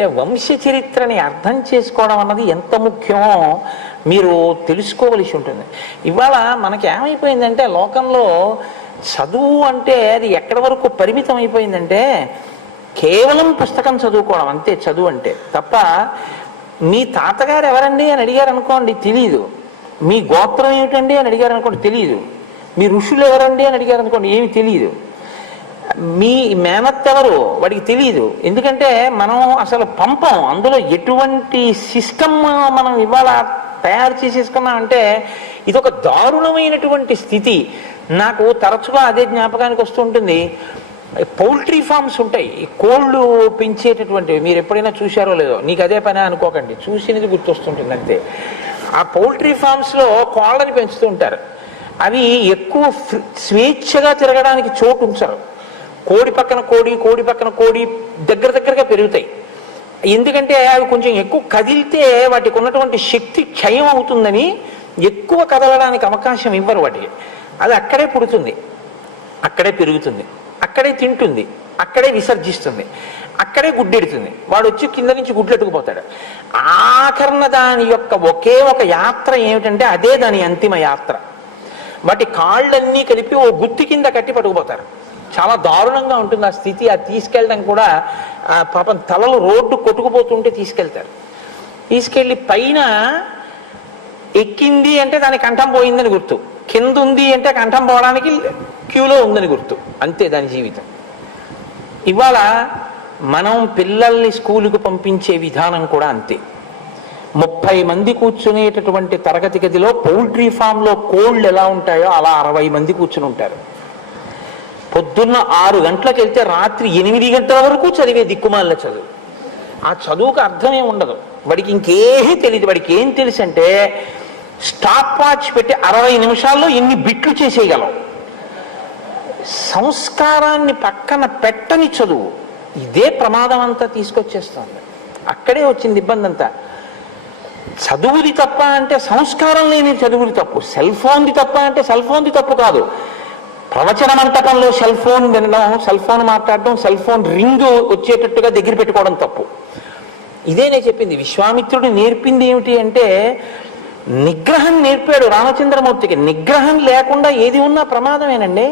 అంటే వంశ చరిత్రని అర్థం చేసుకోవడం అన్నది ఎంత ముఖ్యమో మీరు తెలుసుకోవలసి ఉంటుంది. ఇవాళ మనకి ఏమైపోయిందంటే లోకంలో చదువు అంటే అది ఎక్కడి వరకు పరిమితం అయిపోయిందంటే కేవలం పుస్తకం చదువుకోవడం అంతే చదువు అంటే. తప్ప మీ తాతగారు ఎవరండి అని అడిగారు అనుకోండి తెలియదు, మీ గోత్రం ఏమిటండి అని అడిగారు అనుకోండి తెలియదు, మీ ఋషులు ఎవరండి అని అడిగారు అనుకోండి ఏమి తెలియదు, మీ మేనత్ ఎవరు వాడికి తెలియదు. ఎందుకంటే మనం అసలు పంపం, అందులో ఎటువంటి సిస్టమ్ మనం ఇవాళ తయారు చేసేసుకున్నామంటే ఇదొక దారుణమైనటువంటి స్థితి. నాకు తరచుగా అదే జ్ఞాపకానికి వస్తూ ఉంటుంది. పౌల్ట్రీ ఫార్మ్స్ ఉంటాయి, కోళ్ళు పెంచేటటువంటివి, మీరు ఎప్పుడైనా చూశారో లేదో, నీకు అదే పని అనుకోకండి, చూసినది గుర్తొస్తుంటుంది అంతే. ఆ పౌల్ట్రీ ఫార్మ్స్లో కోళ్ళని పెంచుతూ ఉంటారు. అవి ఎక్కువ స్వేచ్ఛగా తిరగడానికి చోటు ఉంచరు. కోడి పక్కన కోడి, కోడి పక్కన కోడి దగ్గర దగ్గరగా పెరుగుతాయి. ఎందుకంటే అవి కొంచెం ఎక్కువ కదిలితే వాటికి ఉన్నటువంటి శక్తి క్షయం అవుతుందని ఎక్కువ కదలడానికి అవకాశం ఇవ్వరు వాటికి. అది అక్కడే పుడుతుంది, అక్కడే పెరుగుతుంది, అక్కడే తింటుంది, అక్కడే విసర్జిస్తుంది, అక్కడే గుడ్డెడుతుంది. వాడు వచ్చి కింద నుంచి గుడ్లెట్టుకుపోతాడు. ఆఖరణ దాని యొక్క ఒకే ఒక యాత్ర ఏమిటంటే అదే దాని అంతిమ యాత్ర. వాటి కాళ్ళన్నీ కలిపి ఓ గుత్తి కింద కట్టి పట్టుకుపోతారు. చాలా దారుణంగా ఉంటుంది ఆ స్థితి. అది తీసుకెళ్ళడం కూడా పాపం తలలు రోడ్డు కొట్టుకుపోతుంటే తీసుకెళ్తారు. తీసుకెళ్ళి పైన ఎక్కింది అంటే దాని కంఠం పోయిందని గుర్తు, కింద ఉంది అంటే కంఠం పోవడానికి క్యూలో ఉందని గుర్తు, అంతే దాని జీవితం. ఇవాళ మనం పిల్లల్ని స్కూలుకు పంపించే విధానం కూడా అంతే. 30 మంది కూర్చునేటటువంటి తరగతి గదిలో పౌల్ట్రీ ఫామ్లో కోళ్ళు ఎలా ఉంటాయో అలా 60 మంది కూర్చుని ఉంటారు. పొద్దున్న 6 గంటలకు వెళ్తే రాత్రి 8 గంటల వరకు చదివే దిక్కుమాలిన చదువు. ఆ చదువుకు అర్థమే ఉండదు, వాడికి ఇంకేమీ తెలియదు. వాడికి ఏం తెలుసు అంటే స్టాప్ వాచ్ పెట్టి 60 నిమిషాల్లో ఎన్ని బిట్లు చేసేయగలవు. సంస్కారాన్ని పక్కన పెట్టని చదువు ఇదే ప్రమాదం అంతా తీసుకొచ్చేస్తుంది. అక్కడే వచ్చింది ఇబ్బంది అంతా. చదువుది తప్ప అంటే సంస్కారం లేని చదువుది తప్పు, సెల్ ఫోన్ది తప్ప అంటే సెల్ ఫోన్ది తప్పు కాదు. ప్రవచన మంటపంలో సెల్ ఫోన్ వినడం, సెల్ ఫోన్ మాట్లాడడం, సెల్ ఫోన్ రింగ్ వచ్చేటట్టుగా దగ్గర పెట్టుకోవడం తప్పు. ఇదే నేను చెప్పింది. విశ్వామిత్రుడు నేర్పింది ఏమిటి అంటే నిగ్రహం నేర్పాడు రామచంద్రమూర్తికి. నిగ్రహం లేకుండా ఏది ఉన్నా ప్రమాదమేనండి.